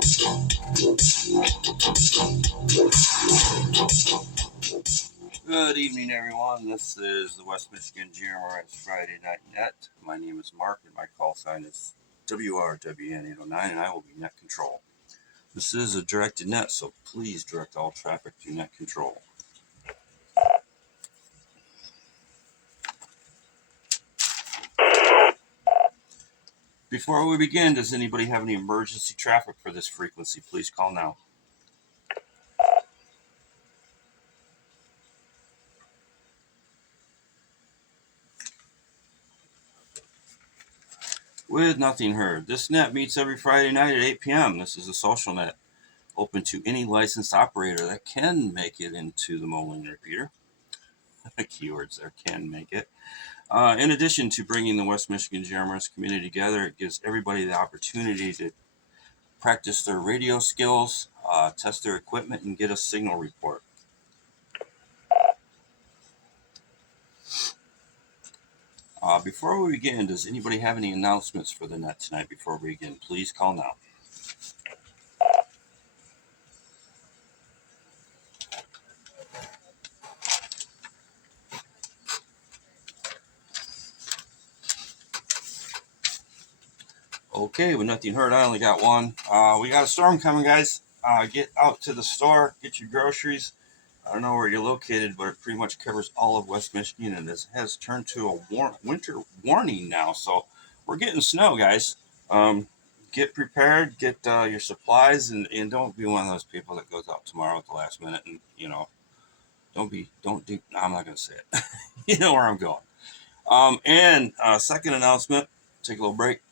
Good evening, everyone. This is the West Michigan GMRS Friday Night Net. My name is Mark, and my call sign is WRWN809, and I will be net control. This is a directed net, so please direct all traffic to net control. Before we begin, does anybody have any emergency traffic for this frequency? Please call now. With nothing heard, this net meets every Friday night at 8 p.m. This is a social net, open to any licensed operator that can make it into the Moline repeater. Keywords there, can make it. In addition to bringing the West Michigan GMRS community together, it gives everybody the opportunity to practice their radio skills, test their equipment, and get a signal report. Before we begin, does anybody have any announcements for the net tonight before we begin? Please call now. Okay, with nothing heard, I only got one. We got a storm coming, guys. Get out to the store, get your groceries. I don't know where you're located, but it pretty much covers all of West Michigan, and this has turned to a winter warning now. So we're getting snow, guys. Get prepared, get your supplies, and don't be one of those people that goes out tomorrow at the last minute and, don't do, I'm not going to say it. You know where I'm going. And second announcement, take a little break.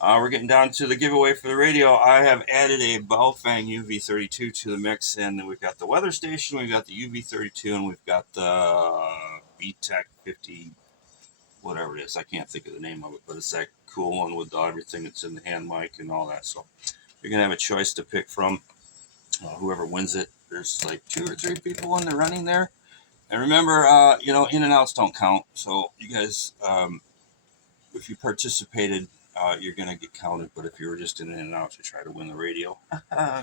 We're getting down to the giveaway for the radio. I have added a Baofeng UV32 to the mix, and then we've got the weather station, we've got the UV32, and we've got the BTEC 50, whatever it is. I can't think of the name of it, but it's that cool one with everything that's in the hand mic and all that. So you're going to have a choice to pick from. Whoever wins it, there's like 2 or 3 people in the running there. And remember, in and outs don't count. So you guys, if you participated, you're going to get counted. But if you were just in and out to try to win the radio,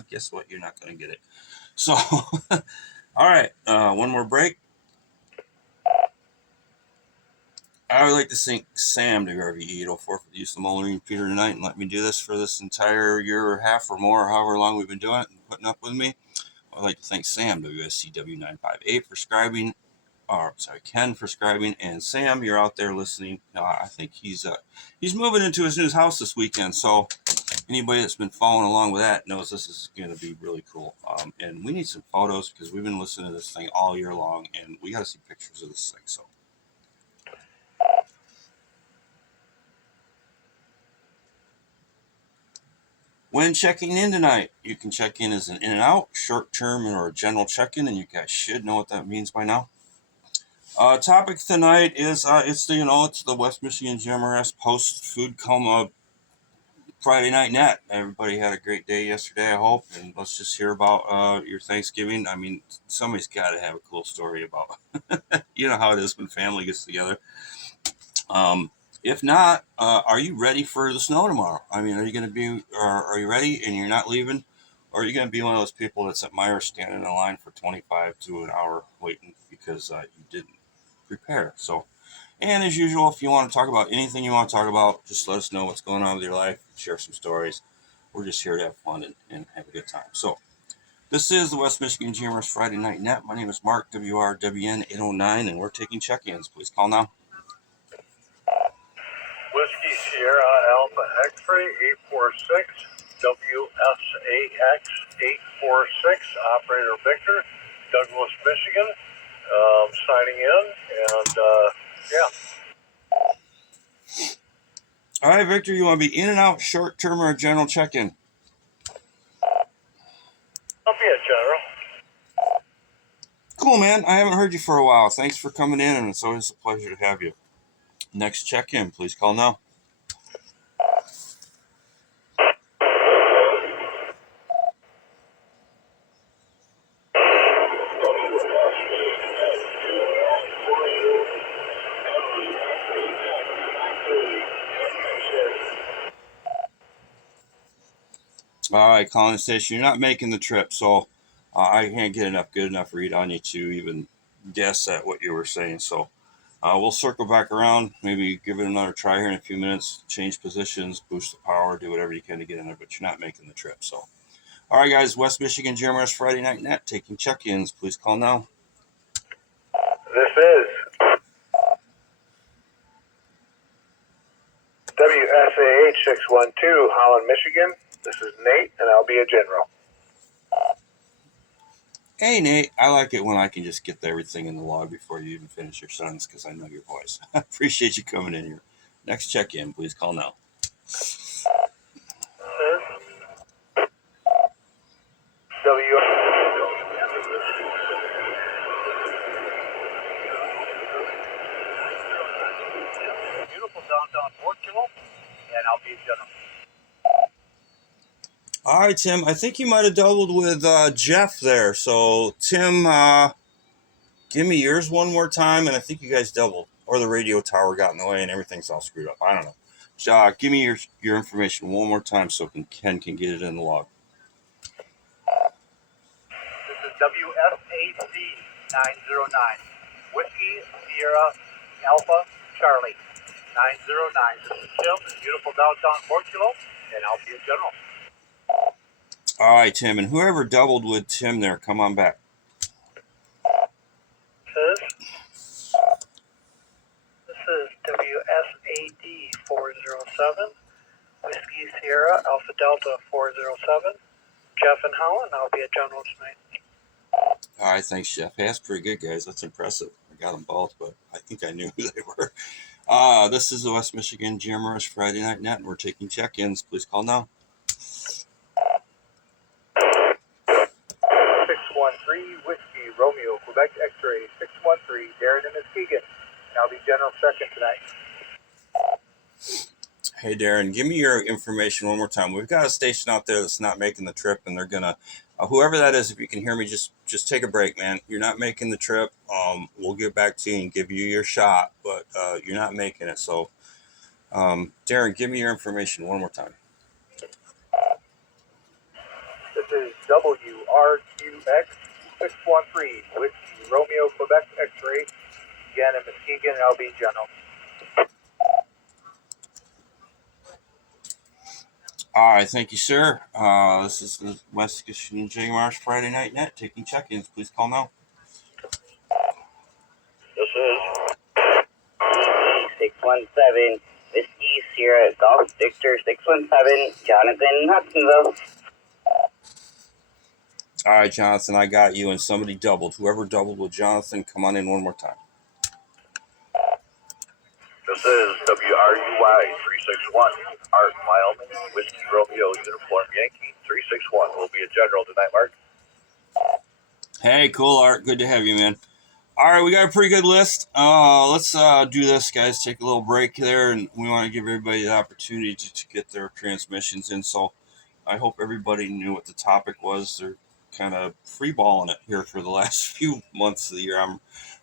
guess what? You're not going to get it. So, all right, one more break. I would like to thank Sam to RVE804 for the use of the Moline repeater tonight and let me do this for this entire year or half or more, however long we've been doing it and putting up with me. I'd like to thank Sam, WSCW958, for scribing. Ken for scribing, and Sam, you're out there listening. I think he's moving into his new house this weekend, so anybody that's been following along with that knows this is going to be really cool. And we need some photos because we've been listening to this thing all year long, and we got to see pictures of this thing. So. When checking in tonight, you can check in as an in and out, short term, or a general check-in, and you guys should know what that means by now. Topic tonight is it's the West Michigan GMRS post food coma Friday night net. Everybody had a great day yesterday, I hope, and let's just hear about your Thanksgiving. I mean, somebody's got to have a cool story about you know how it is when family gets together. If not, are you ready for the snow tomorrow? I mean, are you ready and you're not leaving? Or are you going to be one of those people that's at Myers standing in line for 25 to an hour waiting because you didn't prepare? So, and as usual, if you want to talk about anything you want to talk about, just let us know what's going on with your life, share some stories. We're just here to have fun and have a good time. So, this is the West Michigan GMRS Friday Night Net. My name is Mark, WRWN809, and we're taking check-ins. Please call now. Whiskey Sierra Alpha X-Ray 846, WSAX 846, Operator Victor, Douglas, Michigan, signing in, and yeah. All right, Victor, you want to be in and out, short term, or a general check-in? I'll be a general. Cool, man. I haven't heard you for a while. Thanks for coming in, and it's always a pleasure to have you. Next check-in, please call now. All right, calling the station. You're not making the trip, so I can't get enough good enough read on you to even guess at what you were saying. So we'll circle back around, maybe give it another try here in a few minutes, change positions, boost the power, do whatever you can to get in there, but you're not making the trip. So, all right, guys, West Michigan GMRS Friday Night Net taking check-ins. Please call now. This is WSAH 612, Holland, Michigan. This is Nate, and I'll be a general. Hey, Nate, I like it when I can just get everything in the log before you even finish your sentence because I know your voice. I appreciate you coming in here. Next check-in, please call now. W. Beautiful downtown Fort Kilo, and I'll be a general. All right, Tim, I think you might have doubled with Jeff there. So, Tim, give me yours one more time, and I think you guys doubled. Or the radio tower got in the way and everything's all screwed up. I don't know. Give me your information one more time so Ken can get it in the log. This is WSAC 909, Whiskey Sierra Alpha Charlie 909. This is Tim in beautiful downtown Fort Kilo, and I'll be a general. All right, Tim, and whoever doubled with Tim there, come on back. This is WSAD 407, Whiskey Sierra Alpha Delta 407, Jeff and Holland. I'll be a general tonight. All right, thanks, Jeff. Hey, that's pretty good, guys. That's impressive. I got them both, but I think I knew who they were. This is the West Michigan GMRS Friday Night Net, and we're taking check-ins. Please call now. 613 Whiskey Romeo Quebec X-Ray 613 Darren and Muskegon. And I'll be general second tonight. Hey, Darren, give me your information one more time. We've got a station out there that's not making the trip, and they're gonna, whoever that is, if you can hear me, just take a break, man. You're not making the trip. We'll get back to you and give you your shot, but you're not making it. So, Darren, give me your information one more time. This is WRQX 613 Whiskey Romeo Quebec X-Ray. Again in Muskegon, and I'll be general. All right, thank you, sir. This is the West Michigan GMRS Friday Night Net taking check-ins. Please call now. This is 617 Whiskey Sierra Golf Victor 617 Jonathan Hudsonville. All right, Jonathan, I got you, and somebody doubled. Whoever doubled with Jonathan, come on in one more time. This is WRUY 361 Art Wyoming Whiskey Romeo Uniform Yankee 361. Will be a general tonight, Mark. Hey, cool, Art. Good to have you, man. All right, we got a pretty good list. Let's do this, guys. Take a little break there, and we want to give everybody the opportunity to get their transmissions in. So I hope everybody knew what the topic was. They're kind of freeballing it here for the last few months of the year. I'm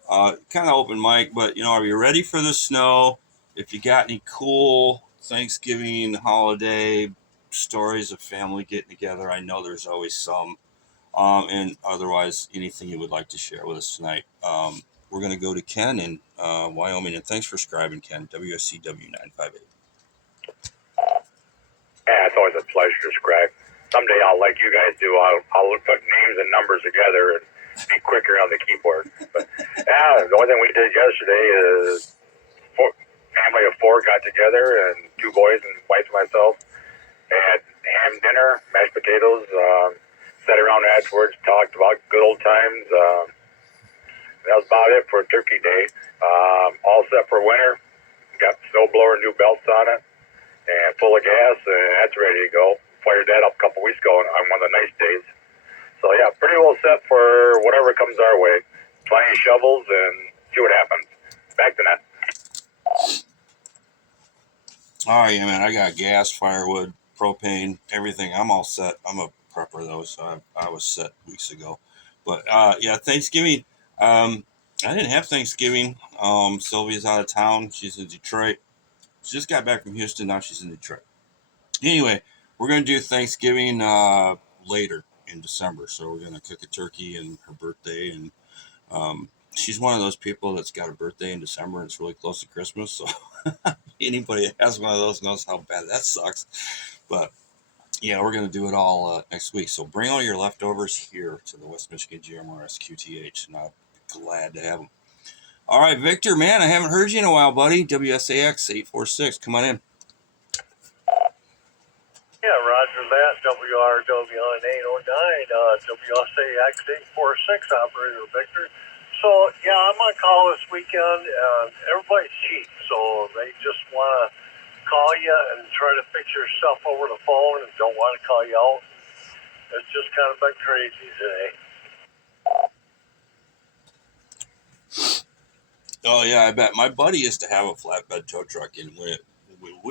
kind of open mic, but, are you ready for the snow? If you got any cool Thanksgiving holiday stories of family getting together, I know there's always some. And otherwise, anything you would like to share with us tonight. We're going to go to Ken in Wyoming, and thanks for subscribing, Ken, WSCW 958. Yeah, it's always a pleasure to subscribe. Someday I'll, like you guys do, I'll put names and numbers together and be quicker on the keyboard. But yeah, the only thing we did yesterday is family of four got together, and two boys and wife and myself. They had ham dinner, mashed potatoes, sat around afterwards, talked about good old times. That was about it for Turkey Day. All set for winter. Got snowblower, new belts on it, and full of gas, and that's ready to go. Fired that up a couple weeks ago on one of the nice days. So yeah, pretty well set for whatever comes our way. Plenty of shovels and see what happens. Back to net. All right, yeah, man. I got gas, firewood, propane, everything. I'm all set. I'm a prepper, though, so I was set weeks ago. But yeah, Thanksgiving. I didn't have Thanksgiving. Sylvia's out of town. She's in Detroit. She just got back from Houston. Now she's in Detroit. Anyway, We're going to do Thanksgiving later in December. So we're going to cook a turkey and her birthday. And she's one of those people that's got a birthday in December and it's really close to Christmas. So anybody that has one of those knows how bad that sucks. But yeah, we're going to do it all next week. So bring all your leftovers here to the West Michigan GMRS QTH, and I'll be glad to have them. All right, Victor, man, I haven't heard you in a while, buddy. WSAX 846, come on in. Yeah, roger that. WRWN 809, WSAX 846, operator Victor. So, yeah, I'm on call this weekend, and everybody's cheap, so they just want to call you and try to fix your stuff over the phone and don't want to call you out. It's just kind of been crazy today. Oh, yeah, I bet. My buddy used to have a flatbed tow truck, and we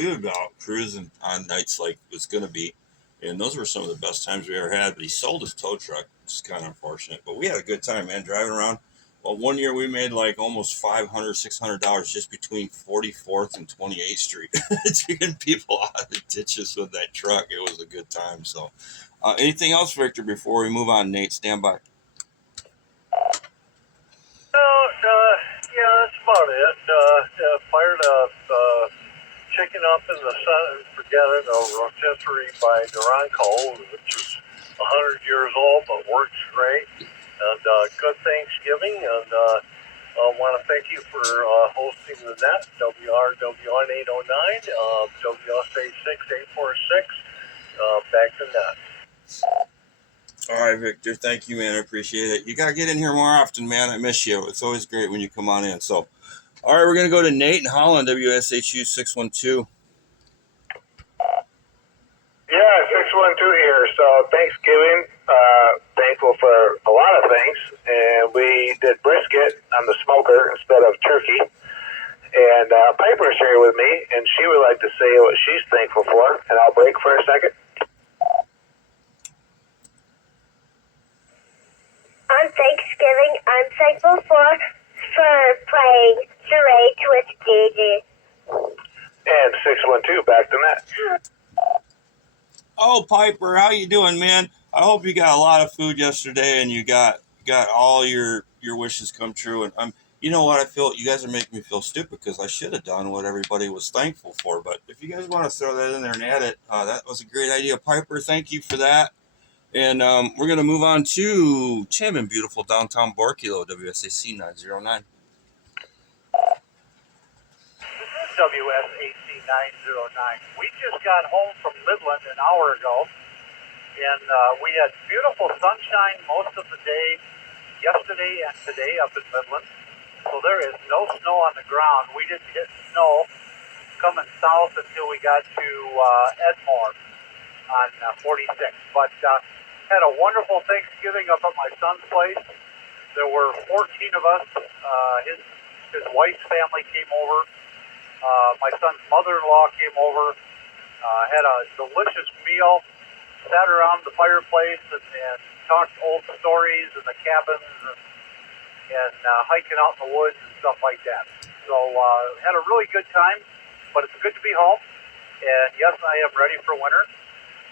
would go out cruising on nights like it's going to be, and those were some of the best times we ever had, but he sold his tow truck. It's kind of unfortunate, but we had a good time, man, driving around. Well, one year we made like almost $500, $600 just between 44th and 28th Street, taking people out of the ditches with that truck. It was a good time. So, anything else, Victor, before we move on? Nate, stand by. Yeah, that's about it. Fired up chicken up in the sun and forget it, a rotisserie by Duranco, which is 100 years old but works great. And good Thanksgiving, and I want to thank you for hosting the net, WRWN 809, WSA 6846, back to net. All right, Victor, thank you, man. I appreciate it. You got to get in here more often, man. I miss you. It's always great when you come on in. So, all right, we're going to go to Nate in Holland, WSHU 612. Yeah, 612 here. So Thanksgiving, thankful for a lot of things. And we did brisket on the smoker instead of turkey. And Piper's here with me, and she would like to say what she's thankful for. And I'll break for a second. On Thanksgiving, I'm thankful for playing charades with Gigi. And 612, back to net. Oh, Piper, how you doing, man? I hope you got a lot of food yesterday and you got all your wishes come true. And you know what? I feel you guys are making me feel stupid because I should have done what everybody was thankful for. But if you guys want to throw that in there and add it, that was a great idea, Piper. Thank you for that. And we're gonna move on to Tim in beautiful downtown Borkilo, WSAC 909. WSAC 909. We just got home from Midland an hour ago, and we had beautiful sunshine most of the day yesterday and today up in Midland. So there is no snow on the ground. We didn't hit snow coming south until we got to Edmore on 46. But had a wonderful Thanksgiving up at my son's place. There were 14 of us. His wife's family came over. My son's mother-in-law came over, had a delicious meal, sat around the fireplace and talked old stories in the cabins and hiking out in the woods and stuff like that. So had a really good time, but it's good to be home. And yes, I am ready for winter.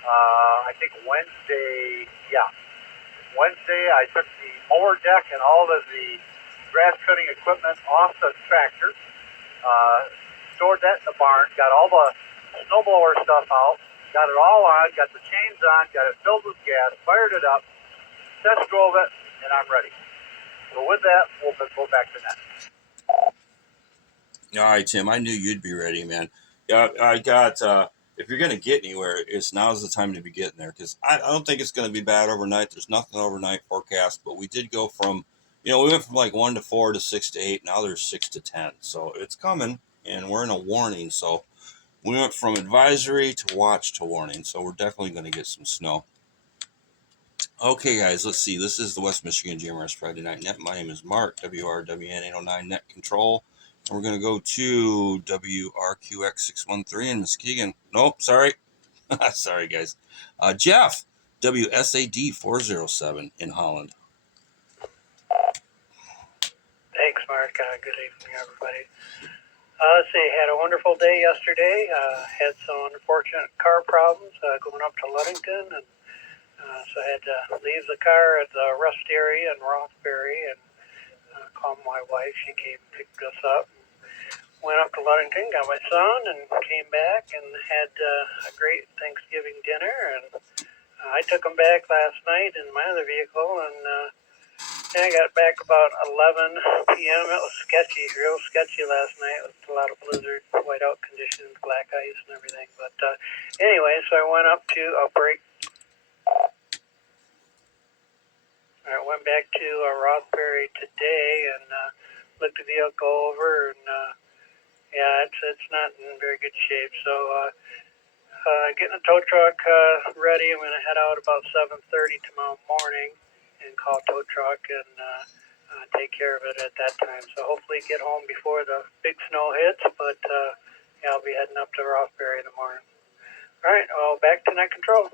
I think Wednesday I took the mower deck and all of the grass cutting equipment off the tractor. Stored that in the barn, got all the snowblower stuff out, got it all on, got the chains on, got it filled with gas, fired it up, test drove it, and I'm ready. So with that, we'll go back to net. All right, Tim, I knew you'd be ready, man. Yeah, I got, if you're going to get anywhere, now's the time to be getting there because I don't think it's going to be bad overnight. There's nothing overnight forecast, but we did go from, we went from like 1 to 4 to 6 to 8. Now there's 6 to 10. So it's coming. And we're in a warning, so we went from advisory to watch to warning, so we're definitely going to get some snow. Okay, guys, let's see. This is the West Michigan GMRS Friday Night Net. My name is Mark, WRWN 809 Net Control, and we're going to go to WRQX 613 in Muskegon. Nope, sorry. Sorry, guys. Jeff, WSAD 407 in Holland. Thanks, Mark. Good evening, everybody. Let's see, had a wonderful day yesterday. Had some unfortunate car problems going up to Ludington, and so I had to leave the car at the rest area in Rothbury and call my wife. She came and picked us up. Went up to Ludington, got my son, and came back and had a great Thanksgiving dinner. And I took him back last night in my other vehicle, and I got back about 11 p.m. It was sketchy, real sketchy last night with a lot of blizzard, whiteout conditions, black ice, and everything. But anyway, so I went up to a break. I went back to Rothbury today and looked the vehicle over, and yeah, it's not in very good shape. So getting the tow truck ready. I'm going to head out about 7:30 tomorrow morning and call tow truck and take care of it at that time. So hopefully get home before the big snow hits. But yeah, I'll be heading up to Rothbury in the morning. All right, well, back to net control.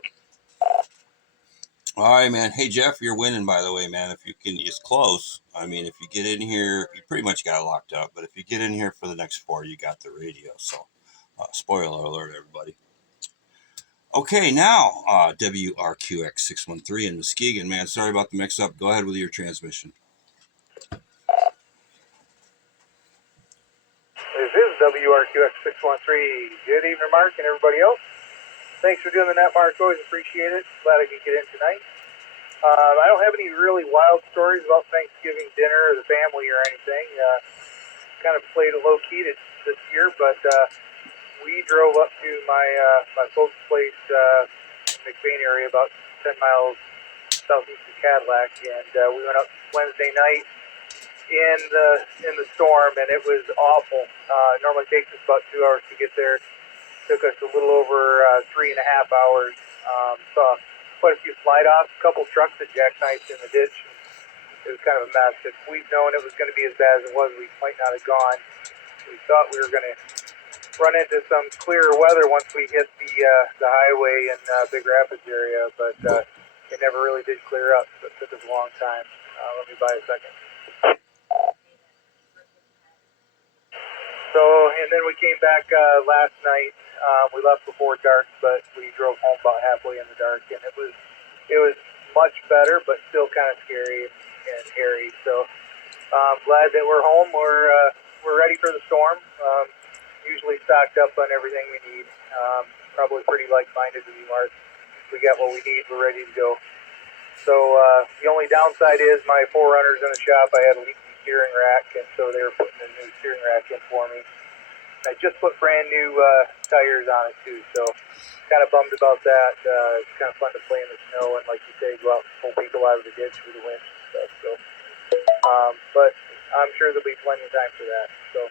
All right, man. Hey, Jeff, you're winning, by the way, man. If you can, it's close. I mean, if you get in here, you pretty much got it locked up. But if you get in here for the next 4, you got the radio. So, spoiler alert, everybody. Okay, now, WRQX 613 in Muskegon, man. Sorry about the mix up. Go ahead with your transmission. This is WRQX 613. Good evening, Mark, and everybody else. Thanks for doing the net, Mark. Always appreciate it. Glad I could get in tonight. I don't have any really wild stories about Thanksgiving dinner or the family or anything. Kind of played it low key this year, but we drove up to my folks' place in the McBain area, about 10 miles southeast of Cadillac, and we went up Wednesday night in the storm, and it was awful. Normally takes us about 2 hours to get there. Took us a little over 3.5 hours. Saw quite a few slide-offs, a couple trucks that jackknifed in the ditch. It was kind of a mess. If we'd known it was going to be as bad as it was, we might not have gone. We thought we were going to run into some clearer weather once we hit the highway in Big Rapids area, but it never really did clear up, so it took us a long time. Let me buy a second. So, and then we came back last night. We left before dark, but we drove home about halfway in the dark, and it was much better, but still kind of scary and hairy. So, glad that we're home. We're ready for the storm. Usually stocked up on everything we need. Probably pretty like-minded to you, Mark. We got what we need. We're ready to go. So the only downside is my 4Runner's in the shop. I had a leaky steering rack, and so they were putting a new steering rack in for me. And I just put brand new tires on it too, so kind of bummed about that. It's kind of fun to play in the snow and, like you say, go out and pull people out of the ditch with the winch and stuff. So, but I'm sure there'll be plenty of time for that. So,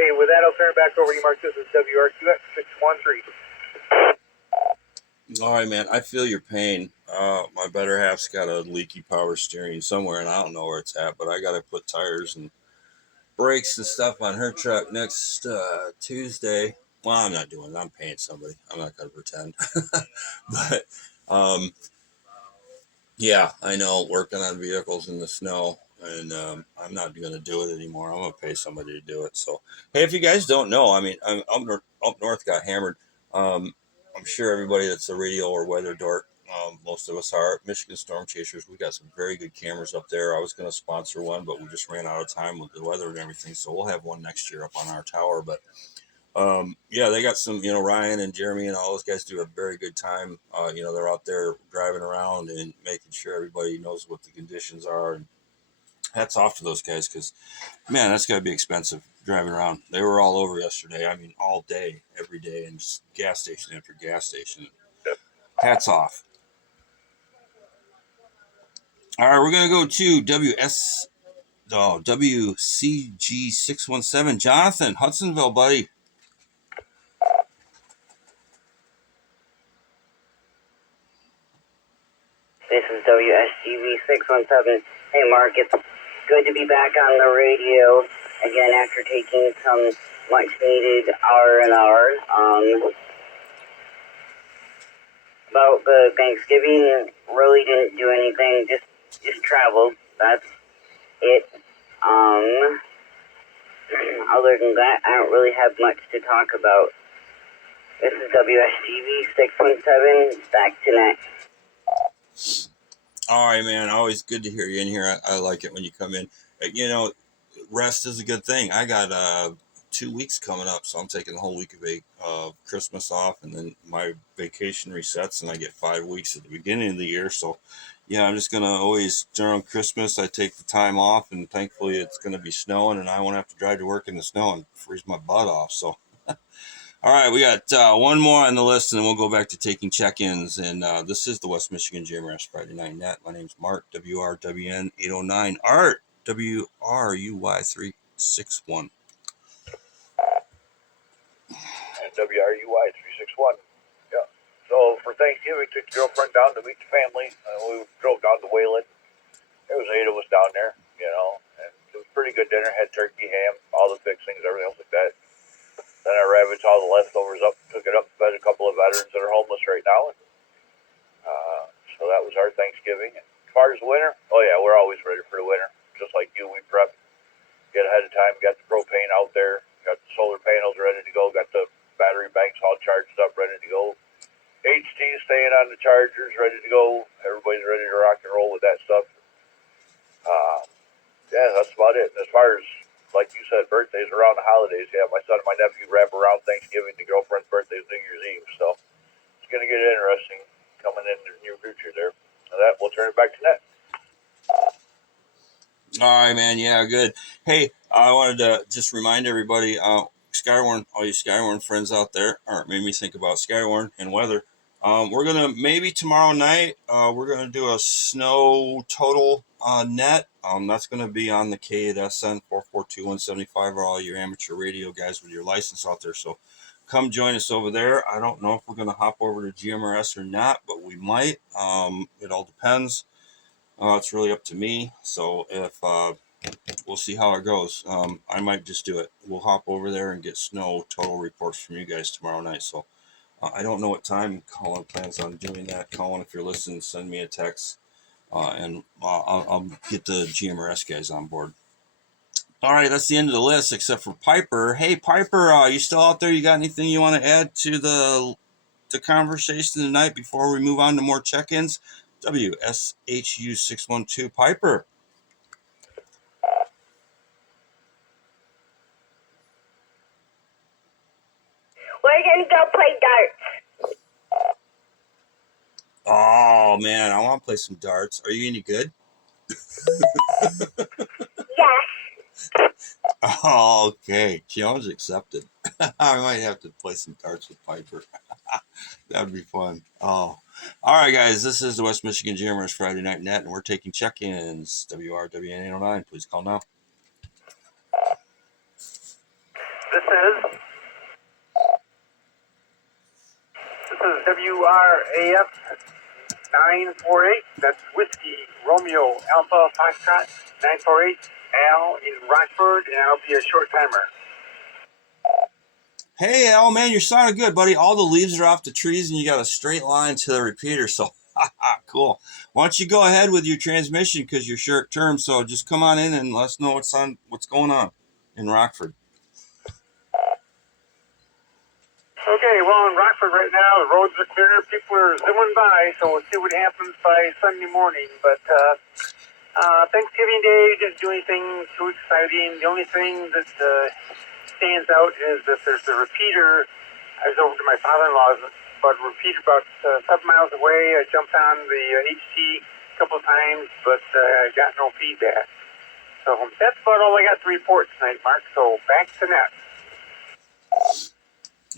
hey, with that, I'll turn it back over to you, Mark. This is WRQX 613. All right, man. I feel your pain. My better half's got a leaky power steering somewhere, and I don't know where it's at, but I got to put tires and brakes and stuff on her truck next Tuesday. Well, I'm not doing it. I'm paying somebody. I'm not going to pretend. But, yeah, I know, working on vehicles in the snow, and I'm not going to do it anymore. I'm going to pay somebody to do it. So, hey, if you guys don't know, I mean, up north got hammered. I'm sure everybody that's a radio or weather dork, most of us are. Michigan Storm Chasers, we got some very good cameras up there. I was going to sponsor one, but we just ran out of time with the weather and everything. So we'll have one next year up on our tower. But yeah, they got some, Ryan and Jeremy and all those guys do a very good time. They're out there driving around and making sure everybody knows what the conditions are. And hats off to those guys, because, man, that's got to be expensive driving around. They were all over yesterday. I mean, all day, every day, and just gas station after gas station. Hats off. All right, we're going to go to WCG 617. Jonathan, Hudsonville, buddy. This is WSGV 617. Hey, Mark, it's good to be back on the radio again after taking some much-needed R&R. About the Thanksgiving, really didn't do anything, just traveled. That's it. Other than that, I don't really have much to talk about. This is WSGV 617, back to net. All right, man. Always good to hear you in here. I like it when you come in. You know, rest is a good thing. I got 2 weeks coming up, so I'm taking the whole week of Christmas off, and then my vacation resets, and I get 5 weeks at the beginning of the year. So, yeah, I'm just gonna always during Christmas I take the time off, and thankfully it's gonna be snowing, and I won't have to drive to work in the snow and freeze my butt off. So. All right, we got one more on the list, and then we'll go back to taking check-ins. And this is the West Michigan JMRS Friday Night Net. My name's Mark, WRWN 809. Art, WRUY 361. And WRUY 361. Yeah. So for Thanksgiving, took the girlfriend down to meet the family. We drove down to Wayland. There was 8 of us down there, and it was a pretty good dinner. Had turkey, ham, all the fixings, everything else like that. Then I ravaged all the leftovers up, took it up, fed a couple of veterans that are homeless right now. And, so that was our Thanksgiving. And as far as the winter, oh yeah, we're always ready for the winter. Just like you, we prep, get ahead of time, got the propane out there, got the solar panels ready to go, got the battery banks all charged up, ready to go. HT staying on the chargers, ready to go. Everybody's ready to rock and roll with that stuff. Yeah, that's about it. And as far as, like you said, birthdays around the holidays, yeah, my son and my nephew wrap around Thanksgiving. The girlfriend's birthday is New Year's Eve, so it's going to get interesting coming in the near future there. And that, we'll turn it back to Net. All right, man. Yeah, good. Hey, I wanted to just remind everybody, Skywarn, all you Skywarn friends out there, or it made me think about Skywarn and weather. We're gonna maybe tomorrow night. We're gonna do a snow total net. That's gonna be on the KSN 442-175, or all your amateur radio guys with your license out there. So come join us over there. I don't know if we're gonna hop over to GMRS or not, but we might. It all depends. It's really up to me. So if we'll see how it goes. I might just do it. We'll hop over there and get snow total reports from you guys tomorrow night. So I don't know what time Colin plans on doing that. Colin, if you're listening, send me a text, and I'll get the GMRS guys on board. All right, that's the end of the list, except for Piper. Hey, Piper, you still out there? You got anything you want to add to the conversation tonight before we move on to more check-ins? WSHU 612 Piper. We're gonna go play darts. Oh man, I want to play some darts. Are you any good? Yes. Oh, okay, challenge accepted. I might have to play some darts with Piper. That'd be fun. Oh, all right, guys. This is the West Michigan Jammers Friday Night Net, and we're taking check-ins. WRWN 809. Please call now. This is WRAF 948. That's Whiskey Romeo Alpha Foxtrot 948. Al in Rockford, and I'll be a short timer. Hey, Al, man, you're sounding good, buddy. All the leaves are off the trees, and you got a straight line to the repeater. So, cool. Why don't you go ahead with your transmission because you're short term. So just come on in and let us know what's going on in Rockford. Okay, well, in Rockford right now, the roads are clear. People are zooming by, so we'll see what happens by Sunday morning. But Thanksgiving Day didn't do anything too exciting. The only thing that stands out is that there's a repeater. I was over to my father-in-law's, but a repeater about 7 miles away. I jumped on the HT a couple of times, but I got no feedback. So that's about all I got to report tonight, Mark. So back to net.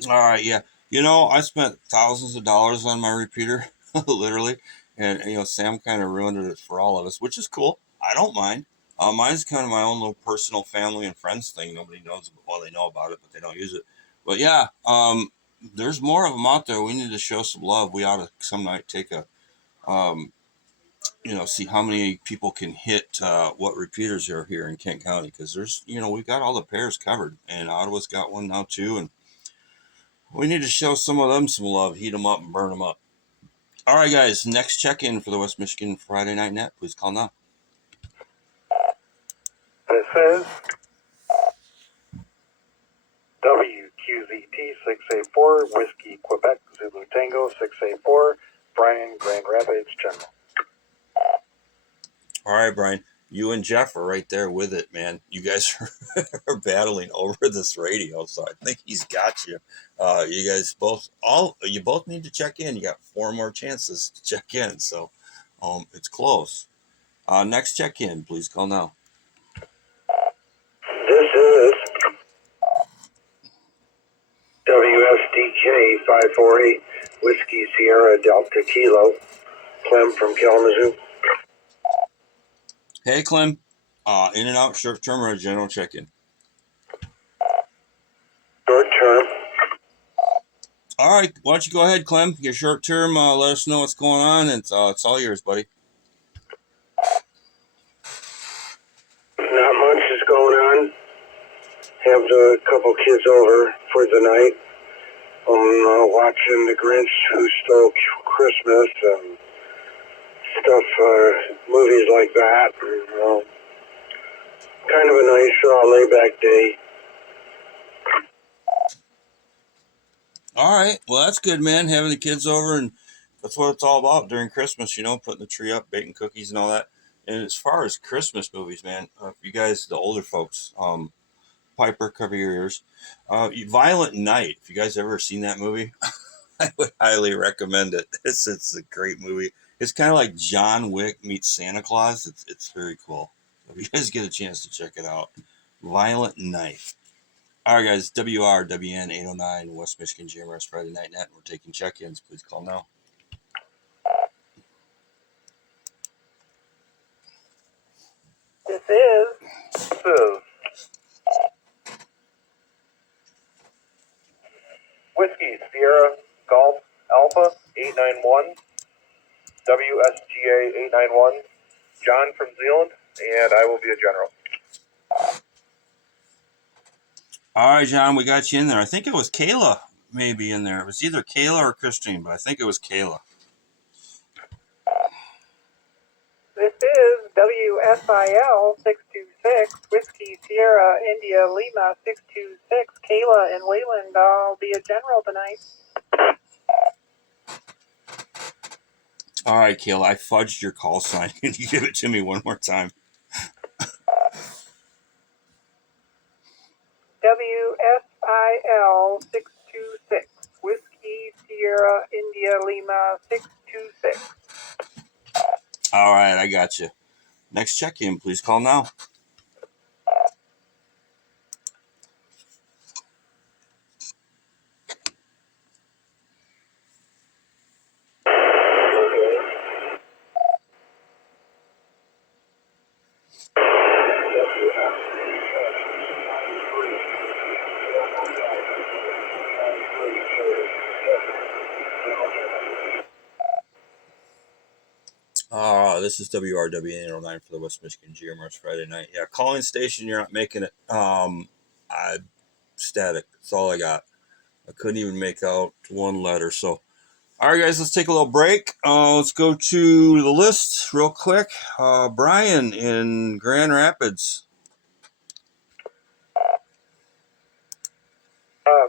All right, yeah. I spent thousands of dollars on my repeater, literally, and Sam kind of ruined it for all of us, which is cool. I don't mind. Mine's kind of my own little personal family and friends thing. Nobody knows. Well, they know about it, but they don't use it. But yeah, there's more of them out there. We need to show some love. We ought to some night take a, see how many people can hit what repeaters are here in Kent County, because there's, we've got all the pairs covered, and Ottawa's got one now too, and we need to show some of them some love, heat them up and burn them up. All right, guys, next check-in for the West Michigan Friday Night Net. Please call now. This is WQZT 684, Whiskey, Quebec, Zulu Tango 684, Brian, Grand Rapids, General. All right, Brian. You and Jeff are right there with it, man. You guys are battling over this radio, so I think he's got you. You guys you both need to check in. You got 4 more chances to check in, so it's close. Next check in, please call now. This is WSDK 548, Whiskey Sierra Delta Kilo, Clem from Kalamazoo. Hey, Clem. In and out, short term or a general check in? Short term. All right, why don't you go ahead, Clem? Your short term. Let us know what's going on. It's all yours, buddy. Not much is going on. Have a couple kids over for the night. I'm watching The Grinch Who Stole Christmas and stuff, movies like that. Kind of a nice layback day. All right, well that's good, man. Having the kids over, and that's what it's all about during Christmas. Putting the tree up, baking cookies, and all that. And as far as Christmas movies, man, you guys, the older folks, Piper, cover your ears. Violent Night. If you guys ever seen that movie, I would highly recommend it. It's a great movie. It's kind of like John Wick meets Santa Claus. It's very cool. If you guys get a chance to check it out, Violent Night. All right, guys. WRWN 809 West Michigan GMRS Friday Night Net. We're taking check-ins. Please call now. This is Whiskey Sierra Golf Alpha 891, WSGA 891, John from Zealand, and I will be a general. All right, John, we got you in there. I think it was Kayla maybe in there. It was either Kayla or Christine, but I think it was Kayla. This is WSIL 626, Whiskey Sierra India Lima 626, Kayla and Wayland. I'll be a general tonight. All right, Kayla, I fudged your call sign. Can you give it to me one more time? WSIL 626, Whiskey Sierra India Lima 626. All right, I got you. Next check-in, please call now. This is WRW 809 for the West Michigan GMRS Friday Night. Yeah, calling station, you're not making it. I static. That's all I got. I couldn't even make out one letter. So, all right, guys, let's take a little break. Let's go to the list real quick. Brian in Grand Rapids.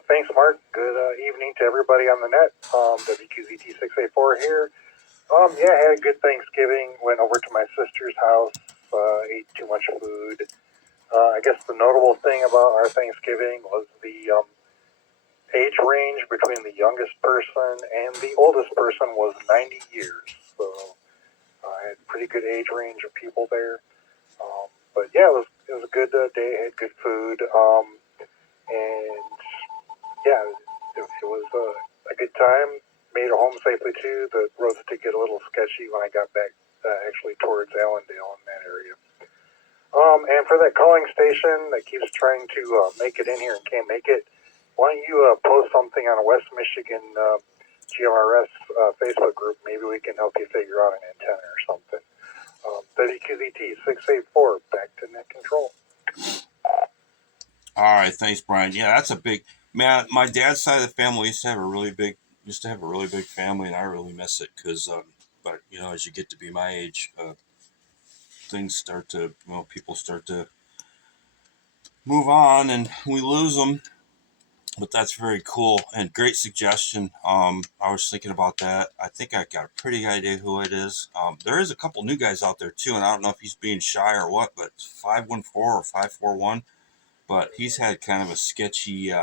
Thanks, Mark. Good evening to everybody on the net. WQZT 684 here. Yeah, I had a good Thanksgiving. Went over to my sister's house. Ate too much food. I guess the notable thing about our Thanksgiving was the age range between the youngest person and the oldest person was 90 years. So I had a pretty good age range of people there. But yeah, it was a good day. I had good food. And yeah, it was a good time. Made it home safely too. The roads did get a little sketchy when I got back actually towards Allendale in that area. And for that calling station that keeps trying to make it in here and can't make it, why don't you post something on a West Michigan GMRS Facebook group? Maybe we can help you figure out an antenna or something. WQZT 684, back to net control. All right, thanks, Brian. Yeah, that's a big man. My dad's side of the family used to have a really big family, and I really miss it because, but as you get to be my age, things start to, people start to move on, and we lose them. But that's very cool and great suggestion. I was thinking about that. I think I got a pretty good idea who it is. There is a couple new guys out there too, and I don't know if he's being shy or what, but 514 or 541. But he's had kind of a sketchy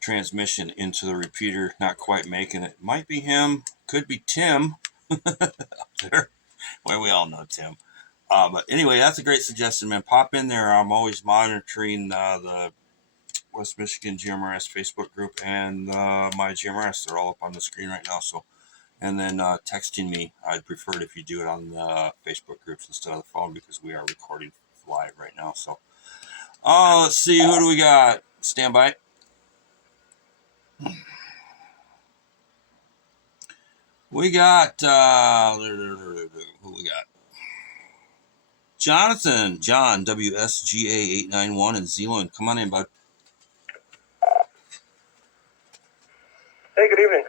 transmission into the repeater, not quite making it. Might be him, could be Tim. There, well, we all know Tim. But anyway, that's a great suggestion, man. Pop in there. I'm always monitoring the West Michigan GMRS Facebook group and my GMRS. They're all up on the screen right now. So, and then texting me. I'd prefer it if you do it on the Facebook groups instead of the phone because we are recording live right now. So, let's see. Who do we got? Stand by. We got who we got? Jonathan, John, WSGA891 in Zealand. Come on in, bud. Hey, good evening.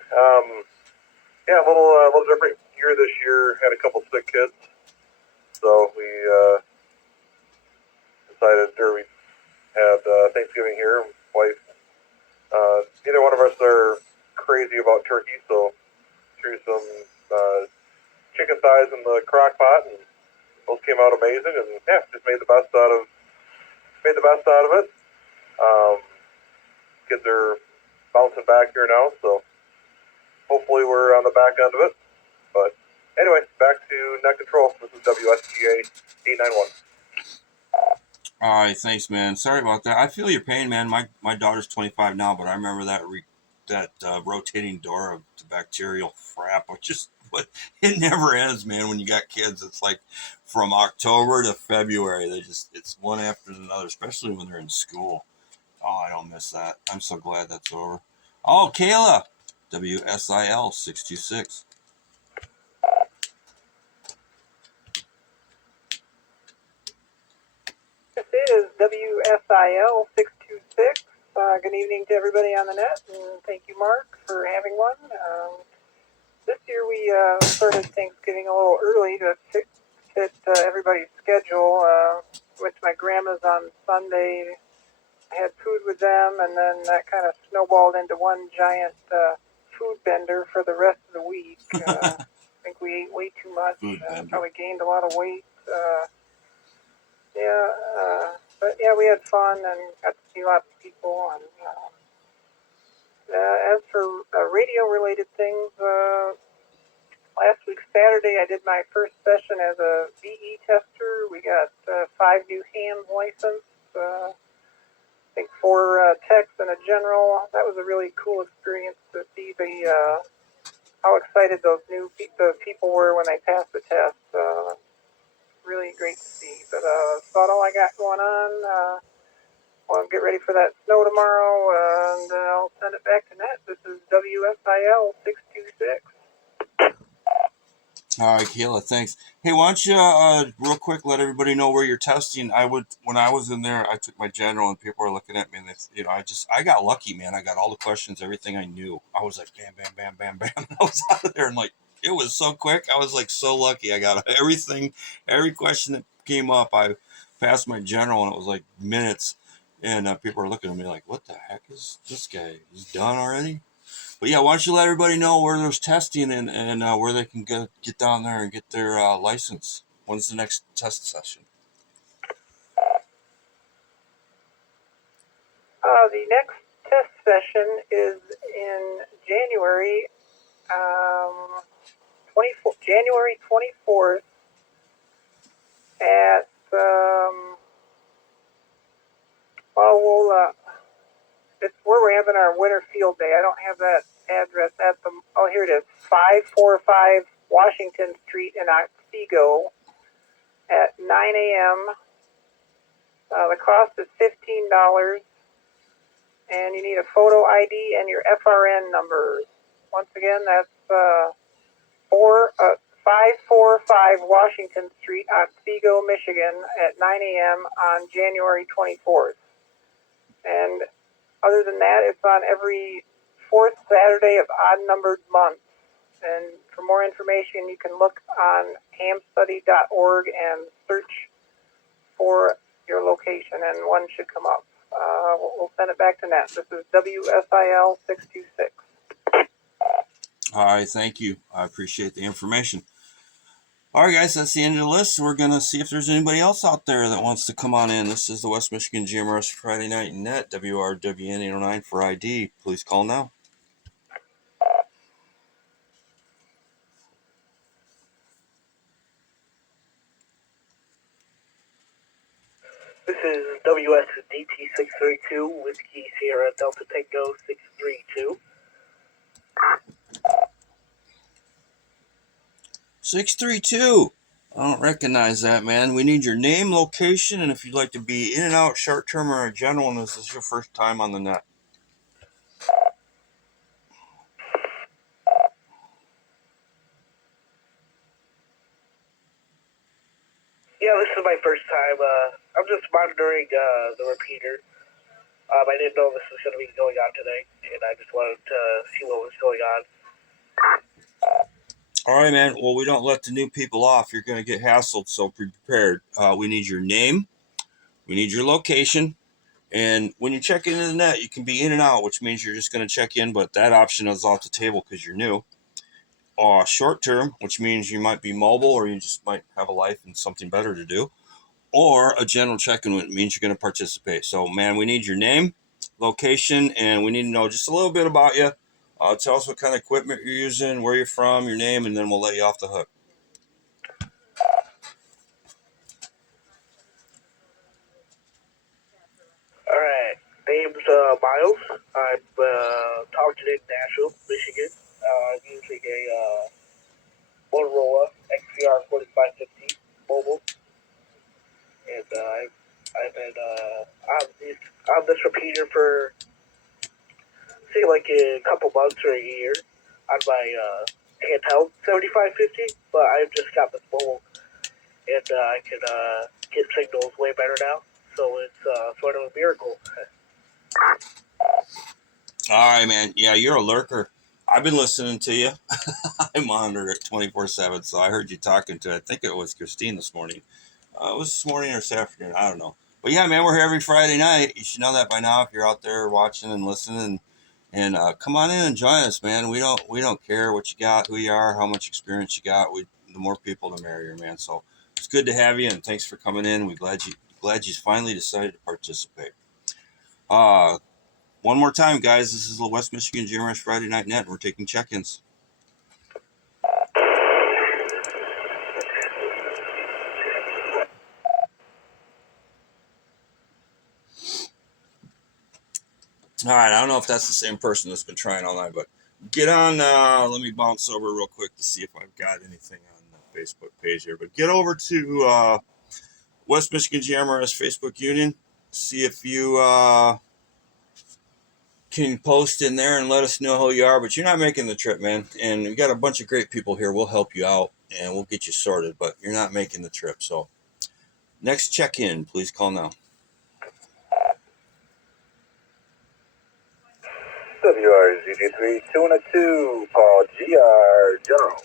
Yeah, a little different year this year. Had a couple sick kids, so we decided, or we had Thanksgiving here. Wife, neither one of us are crazy about turkey, so threw some chicken thighs in the crock pot, and those came out amazing. And yeah, just made the best out of it. Kids are bouncing back here now, so hopefully we're on the back end of it. But anyway, back to net control. This is WSGA 891. All right, thanks, man. Sorry about that. I feel your pain, man. My daughter's 25 now, but I remember that rotating door of the bacterial frap. But it never ends, man. When you got kids, it's like from October to February. It's one after another, especially when they're in school. Oh, I don't miss that. I'm so glad that's over. Oh, Kayla, WSIL 626. This is WSIL 626. Good evening to everybody on the net, and thank you, Mark, for having one. This year we started Thanksgiving a little early to fit everybody's schedule. Went to my grandma's on Sunday. I had food with them, and then that kind of snowballed into one giant food bender for the rest of the week. I think we ate way too much. Probably gained a lot of weight. But yeah, we had fun and got to see lots of people. And as for radio-related things, last week Saturday I did my first session as a VE tester. We got 5 new hams licensed. I think 4 techs and a general. That was a really cool experience to see how excited the people were when they passed the test. Really great to see. But that's about all I got going on. I'll get ready for that snow tomorrow, and I'll send it back to net. This is WSIL 626. All right, Kayla, thanks. Hey, why don't you real quick let everybody know where you're testing? When I was in there, I took my general, and people were looking at me, and I got lucky, man. I got all the questions, everything I knew. I was like, bam, bam, bam, bam, bam. And I was out of there, and like it was so quick. I was like so lucky. I got everything, every question that came up. I passed my general, and it was like minutes. And people were looking at me like, what the heck is this guy? He's done already? But yeah, why don't you let everybody know where there's testing and where they can get down there and get their license? When's the next test session? The next test session is in January, January 24th at, it's where we're having our winter field day. I don't have that address at the, here it is, 545 Washington Street in Otsego at 9 a.m. The cost is $15, and you need a photo ID and your FRN number. Once again, that's 545 Washington Street, Otsego, Michigan at 9 a.m. on January 24th. And other than that, it's on every 4th Saturday of odd-numbered months. And for more information, you can look on hamstudy.org and search for your location, and one should come up. we'll send it back to Nat. This is WSIL 626. All right, thank you. I appreciate the information. All right, guys, that's the end of the list. We're going to see if there's anybody else out there that wants to come on in. This is the West Michigan GMRS Friday Night Net, WRWN 809 for ID. Please call now. This is WSDT 632, Whiskey Sierra Delta Tango 632. 632. I don't recognize that, man. We need your name, location, and if you'd like to be in and out, short term or a general, and this is your first time on the net. Yeah, this is my first time. I'm just monitoring the repeater. I didn't know this was going to be going on today, and I just wanted to see what was going on. All right, man. Well, we don't let the new people off. You're going to get hassled, so be prepared. We need your name. We need your location. And when you check into the net, you can be in and out, which means you're just going to check in, but that option is off the table because you're new. Short term, which means you might be mobile or you just might have a life and something better to do. Or a general check-in, which means you're going to participate. So, man, we need your name, location, and we need to know just a little bit about you. Tell us what kind of equipment you're using, where you're from, your name, and then we'll let you off the hook. All right. Name's Miles. I'm talking in Nashville, Michigan. I'm using a Motorola XCR 4550 mobile, and I've been on this repeater for say like a couple months or a year on my handheld 7550, but I've just got this mobile, and I can get signals way better now. So it's sort of a miracle. All right, man. Yeah, you're a lurker. I've been listening to you. I monitor it 24/7, so I heard you talking to, I think it was Christine this morning. It was this morning or this afternoon. I don't know. But yeah, man, we're here every Friday night. You should know that by now if you're out there watching and listening. And come on in and join us, man. We don't care what you got, who you are, how much experience you got. The more people, the merrier, man. So it's good to have you, and thanks for coming in. We're glad you finally decided to participate. One more time, guys. This is the West Michigan GMRS Friday Night Net. We're taking check-ins. All right, I don't know if that's the same person that's been trying all night, but get on. Let me bounce over real quick to see if I've got anything on the Facebook page here. But get over to West Michigan GMRS Facebook Union. See if you can post in there and let us know who you are. But you're not making the trip, man. And we got a bunch of great people here. We'll help you out and we'll get you sorted. But you're not making the trip. So next check-in, please call now. WRZG3 2 Paul GR General.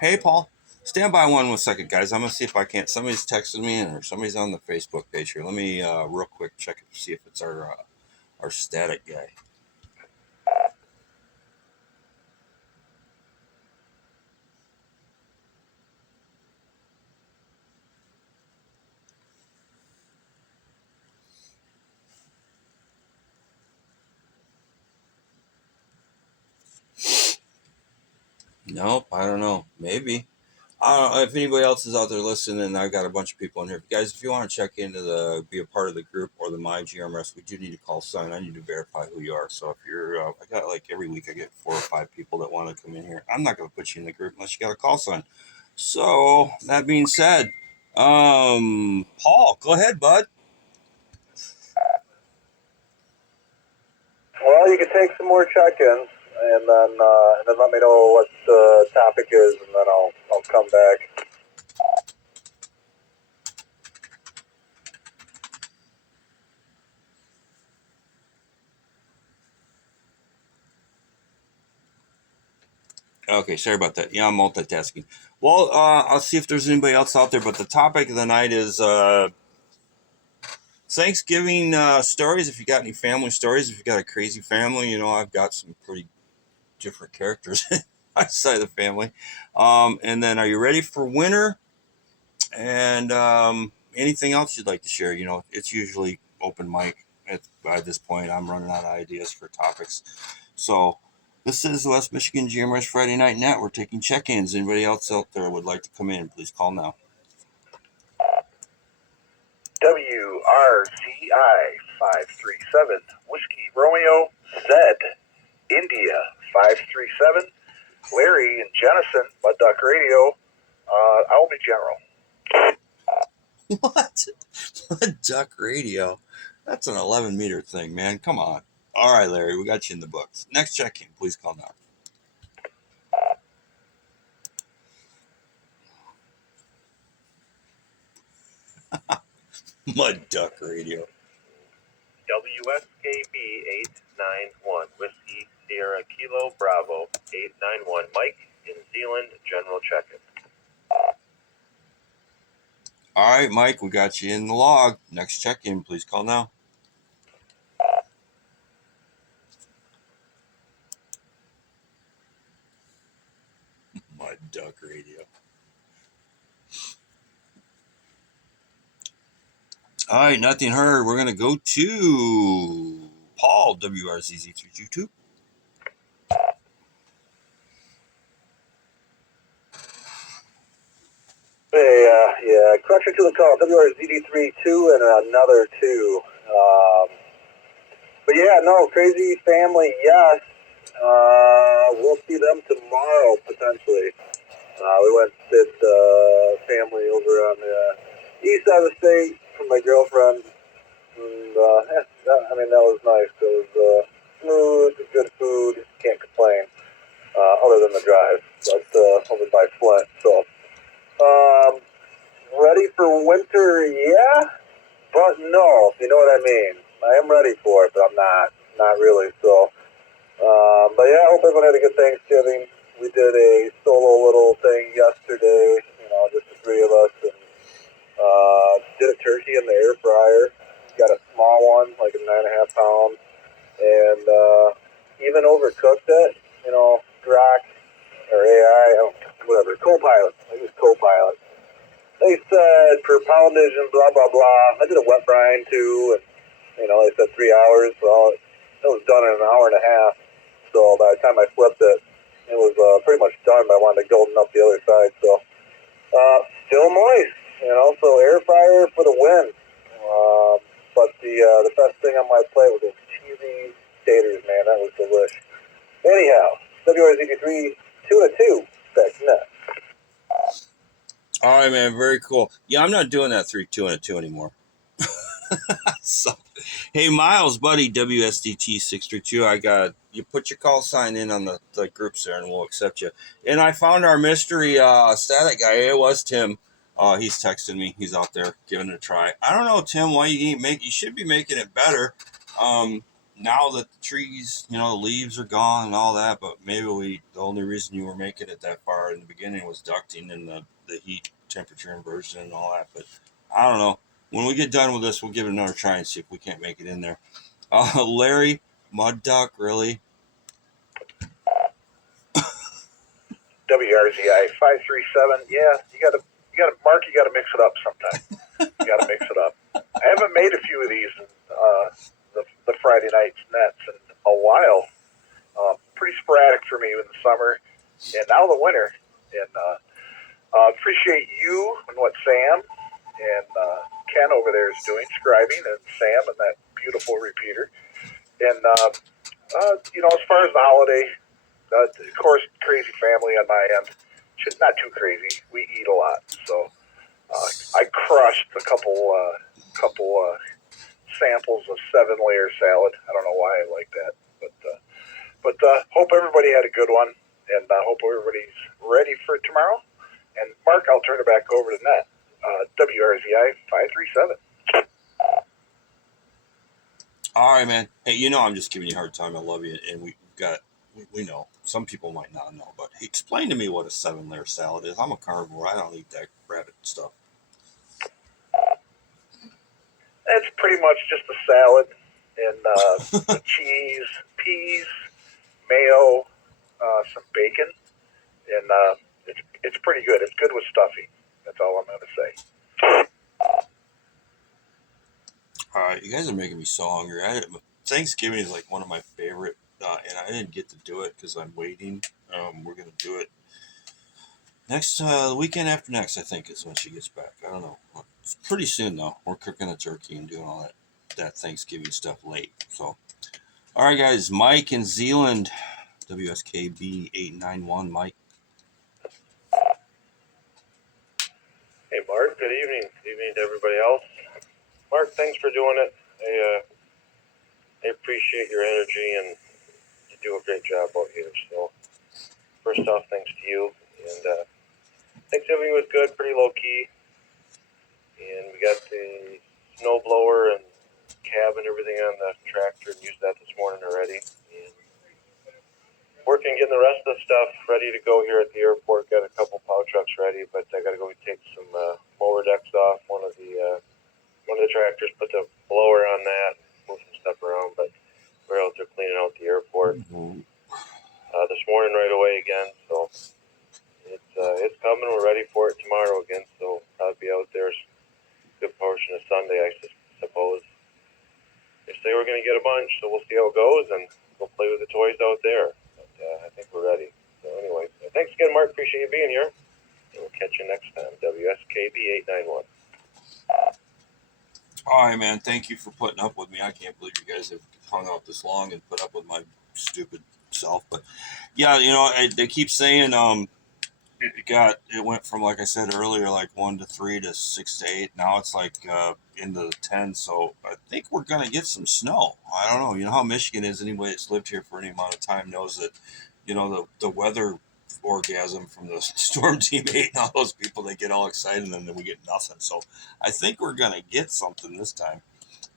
Hey, Paul. Stand by 1 second, guys. I'm going to see if I can't. Somebody's texting me or somebody's on the Facebook page here. Let me real quick check it to see if it's our static guy. Nope, I don't know. Maybe. I don't know if anybody else is out there listening. I've got a bunch of people in here. Guys, if you want to check into be a part of the group or the My GMRS, we do need a call sign. I need to verify who you are. So if you're, I got like every week I get 4 or 5 people that want to come in here. I'm not going to put you in the group unless you got a call sign. So that being said, Paul, go ahead, bud. Well, you can take some more check-ins, and then let me know what the topic is, and then I'll come back. Okay, sorry about that. Yeah, I'm multitasking. Well, I'll see if there's anybody else out there. But the topic of the night is Thanksgiving stories. If you got any family stories, if you got a crazy family, I've got some pretty different characters on my side of the family. And then, are you ready for winter? And anything else you'd like to share? It's usually open mic. By this point, I'm running out of ideas for topics. So, this is the West Michigan GMRS Friday Night Net. We're taking check-ins. Anybody else out there would like to come in, please call now. WRCI 537 Whiskey Romeo said India 537 Larry and Jennison Mud Duck Radio. I'll be general. What? Duck radio? That's an 11-meter thing, man. Come on. All right, Larry, we got you in the books. Next check-in, please call now. Mud Duck Radio. WSKB 891 Whiskey Sierra Kilo Bravo 891 Mike in Zealand General Check-in. All right, Mike, we got you in the log. Next check-in, please call now. Mud Duck Radio. All right, nothing heard. We're going to go to Paul, WRZZ322. Hey, yeah, correction to the call, WRZD32 and another 2. But yeah, no, crazy family, yes. We'll see them tomorrow, potentially. We went and did family over on the east side of the state from my girlfriend. And, that was nice. It was smooth, good food, can't complain, other than the drive. But over by Flint, so. Ready for winter, yeah, but no, if you know what I mean. I am ready for it, but I'm not really. So, but yeah, I hope everyone had a good Thanksgiving. We did a solo little thing yesterday, just the three of us, and did a turkey in the air fryer. Got a small one, like a 9.5 pound, and even overcooked it. Grok or AI, whatever, Copilot. I use Copilot. They said per poundage and blah, blah, blah. I did a wet brine too, and, they said 3 hours. Well, it was done in an hour and a half. So by the time I flipped it, it was pretty much done, but I wanted to golden up the other side. So still moist, so air fryer for the win. But the best thing on my plate was those cheesy taters, man. That was delish. Anyhow, WRZD3, 2-2, back next. All right, man. Very cool. Yeah, I'm not doing that 3-2 and a 2 anymore. So, hey, Miles, buddy, WSDT632. You put your call sign in on the groups there, and we'll accept you. And I found our mystery static guy. It was Tim. He's texting me. He's out there giving it a try. I don't know, Tim, why you should be making it better. Now that the trees, the leaves are gone and all that, but maybe the only reason you were making it that far in the beginning was ducting and the heat temperature inversion and all that. But I don't know. When we get done with this, we'll give it another try and see if we can't make it in there. Larry, Mud Duck, really? WRZI 537. Yeah, you gotta Mark. You gotta mix it up sometime. You gotta mix it up. I haven't made a few of these in the Friday nights nets in a while. Pretty sporadic for me in the summer, and now the winter. And appreciate you and what Sam and Ken over there is doing, scribing, and Sam and that beautiful repeater. And as far as the holiday. Of course, crazy family on my end. Not too crazy. We eat a lot, so I crushed a couple samples of 7-layer salad. I don't know why I like that, but hope everybody had a good one, and I hope everybody's ready for tomorrow. And Mark, I'll turn it back over to Net. WRZI 537. All right, man. Hey, I'm just giving you a hard time. I love you, and we've got we know. Some people might not know, but explain to me what a 7-layer salad is. I'm a carnivore. I don't eat that rabbit stuff. It's pretty much just a salad and with cheese, peas, mayo, some bacon, and it's pretty good. It's good with stuffing. That's all I'm going to say. All right, you guys are making me so hungry. Thanksgiving is like one of my favorite, and I didn't get to do it because I'm waiting. We're gonna do it next the weekend after next. I think is when she gets back. I don't know. It's pretty soon though. We're cooking a turkey and doing all that Thanksgiving stuff late. So, all right, guys. Mike in Zealand, WSKB 891. Mike. Hey, Mark. Good evening. Good evening to everybody else. Mark, thanks for doing it. I appreciate your energy, and you do a great job out here. So, first off, thanks to you. And Thanksgiving was good, pretty low key. And we got the snow blower and cab and everything on the tractor and used that this morning already. And working getting the rest of the stuff ready to go here at the airport. Got a couple plow trucks ready, but I got to go take some mower decks off. One of the tractors put the blower on that, move some stuff around, but we're out there cleaning out the airport this morning right away again. So it's coming. We're ready for it tomorrow again. So I'll be out there a good portion of Sunday, I suppose. They say we're going to get a bunch, so we'll see how it goes, and we'll play with the toys out there. But I think we're ready. So anyway, thanks again, Mark. Appreciate you being here. And we'll catch you next time. WSKB 891. All right, man. Thank you for putting up with me. I can't believe you guys have hung out this long and put up with my stupid self. But yeah, they keep saying it went from, like I said earlier, like 1 to 3 to 6 to 8. Now it's like into the 10. So I think we're gonna get some snow. I don't know. You know how Michigan is. Anybody that's lived here for any amount of time knows that. The weather orgasm from the storm team 8 and all those people, they get all excited and then we get nothing. So I think we're gonna get something this time.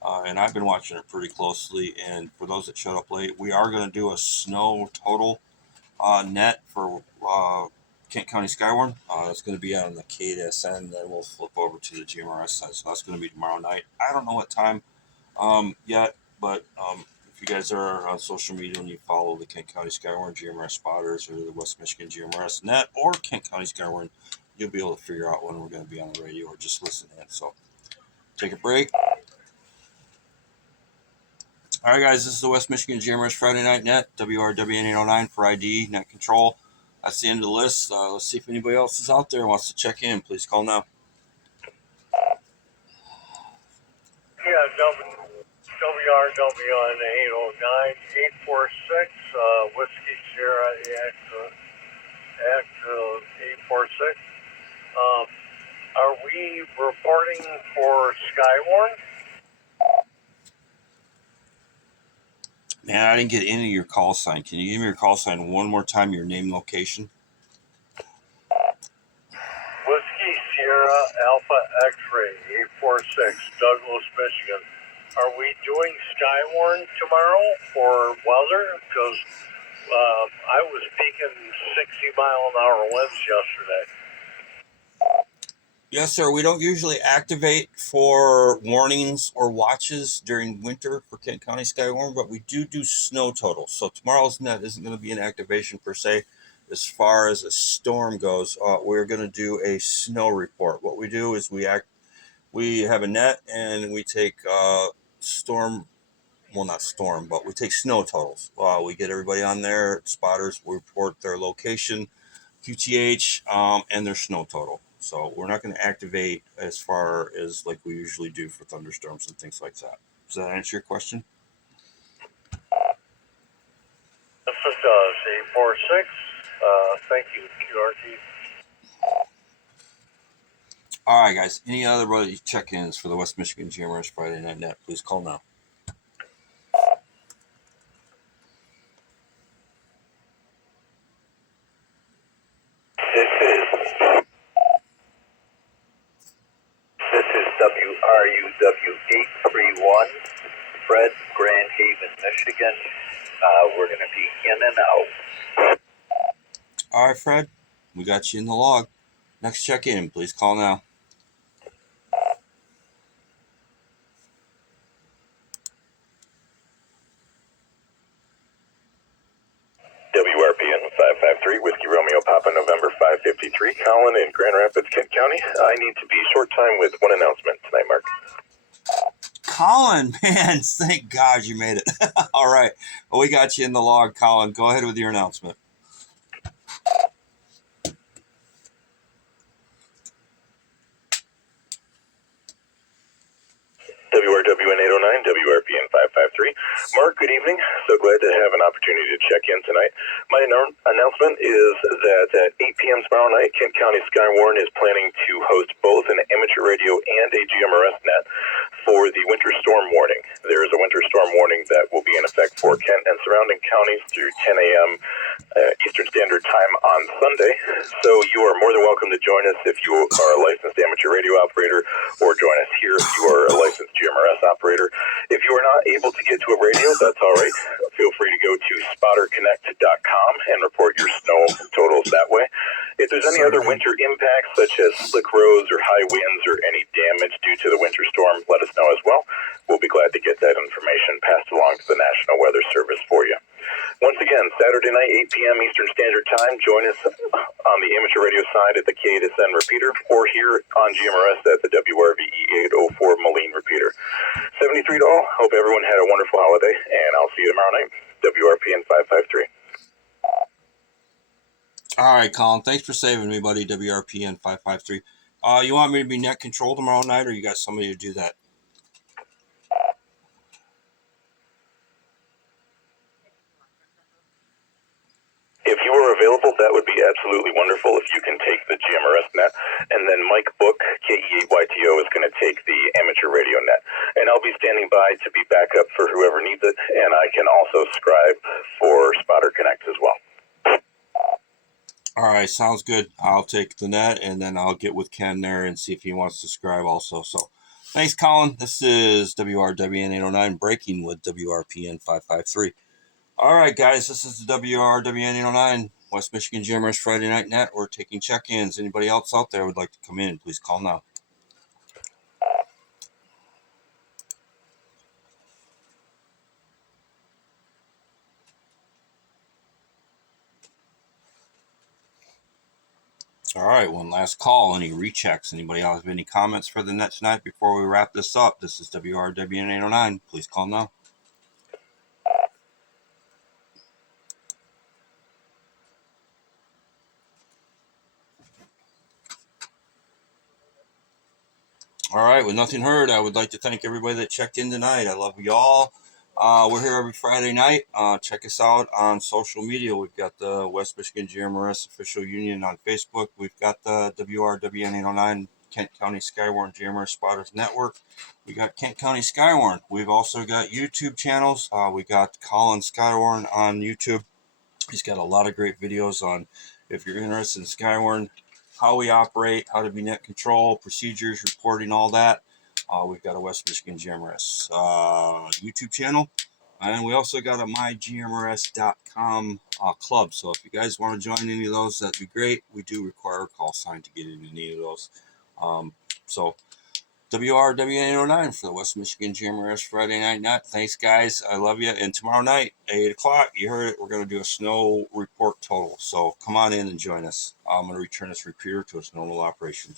And I've been watching it pretty closely. And for those that showed up late, we are going to do a snow total net for Kent County Skywarn. That's going to be on the KSN, and then we'll flip over to the GMRS side. So that's going to be tomorrow night. I don't know what time yet, but if you guys are on social media and you follow the Kent County Skywarn GMRS spotters or the West Michigan GMRS net or Kent County Skywarn, you'll be able to figure out when we're going to be on the radio or just listen in. So take a break. All right, guys, this is the West Michigan GMRS Friday Night Net, WRWN809 for ID, net control. That's the end of the list. Let's see if anybody else is out there and wants to check in. Please call now. Yeah, WRWN 809 846 Whiskey Sierra Act 846. Are we reporting for Skywarn? Man, I didn't get any of your call sign. Can you give me your call sign one more time, your name, location? Whiskey Sierra Alpha X-Ray 846, Douglas, Michigan. Are we doing Skywarn tomorrow for weather? Because I was peaking 60-mile-an-hour winds yesterday. Yes, sir. We don't usually activate for warnings or watches during winter for Kent County Skywarn, but we do snow totals. So tomorrow's net isn't going to be an activation per se. As far as a storm goes, we're going to do a snow report. What we do is we have a net and we take we take snow totals. We get everybody on there, spotters, we report their location, QTH, and their snow total. So we're not going to activate as far as like we usually do for thunderstorms and things like that. Does that answer your question? Yes, it does. 846. Thank you, QRT. All right, guys. Any other check-ins for the West Michigan GMRS Friday Night Net? Please call now. This is WRUW 831, Fred, Grand Haven, Michigan. We're going to be in and out. All right, Fred, we got you in the log. Next check-in, please call now. WRPN 553, Whiskey Romeo Papa November 553, Colin in Grand Rapids, Kent County. I need to be short time with one announcement tonight, Mark. Colin, man, thank God you made it. All right, well, we got you in the log, Colin. Go ahead with your announcement. WRWN 809, WRPN 553. Mark, good evening. So glad to have an opportunity to check in tonight. My announcement is that at 8 p.m. tomorrow night, Kent County Skywarn is planning to host both an amateur radio and a GMRS net for the winter storm warning. There is a winter storm warning that will be in effect for Kent and surrounding counties through 10 a.m. Eastern Standard Time on Sunday. So you are more than welcome to join us if you are a licensed amateur radio operator, or join us here if you are a licensed GMRS operator. If you are not able to get to a radio, that's all right. Feel free to go to spotterconnect.com and report your snow totals that way. If there's any other winter impacts, such as slick roads or high winds or any damage due to the winter storm, let us know as well. We'll be glad to get that information passed along to the National Weather Service for you. Once again, Saturday night, 8 p.m. Eastern Standard Time. Join us on the amateur radio side at the KSN repeater, or here on GMRS at the WRVE 804 Moline repeater. 73 to all. Hope everyone had a wonderful holiday, and I'll see you tomorrow night. WRPN 553. All right, Colin, thanks for saving me, buddy. WRPN 553. You want me to be net control tomorrow night, or you got somebody to do that? If you are available, that would be absolutely wonderful if you can take the GMRS net. And then Mike Book, KEYTO, is going to take the amateur radio net. And I'll be standing by to be backup for whoever needs it. And I can also scribe for Spotter Connect as well. All right, sounds good. I'll take the net, and then I'll get with Ken there and see if he wants to scribe also. So thanks, Colin. This is WRWN 809 breaking with WRPN 553. All right, guys, this is the WRWN 809 West Michigan GMRS Friday Night Net. We're taking check-ins. Anybody else out there would like to come in, please call now. All right, one last call. Any rechecks? Anybody else have any comments for the net tonight before we wrap this up? This is WRWN 809. Please call now. All right, with nothing heard, I would like to thank everybody that checked in tonight. I love you all. We're here every Friday night. Check us out on social media. We've got the West Michigan GMRS Official Union on Facebook. We've got the WRWN 809 Kent County Skywarn GMRS Spotters Network. We got Kent County Skywarn. We've also got YouTube channels. We got Colin Skywarn on YouTube. He's got a lot of great videos on, if you're interested in Skywarn, how we operate, how to be net control, procedures, reporting, all that. We've got a West Michigan GMRS YouTube channel. And we also got a mygmrs.com club. So if you guys want to join any of those, that'd be great. We do require a call sign to get into any of those. So WRWN 809 for the West Michigan GMRS Friday Night Net. Thanks, guys. I love you. And tomorrow night, 8 o'clock, you heard it, we're going to do a snow report total. So come on in and join us. I'm going to return this repeater to its normal operation.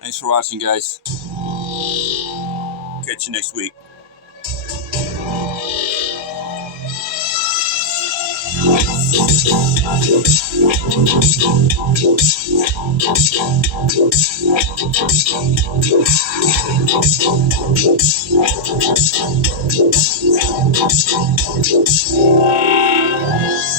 Thanks for watching, guys. Catch you next week.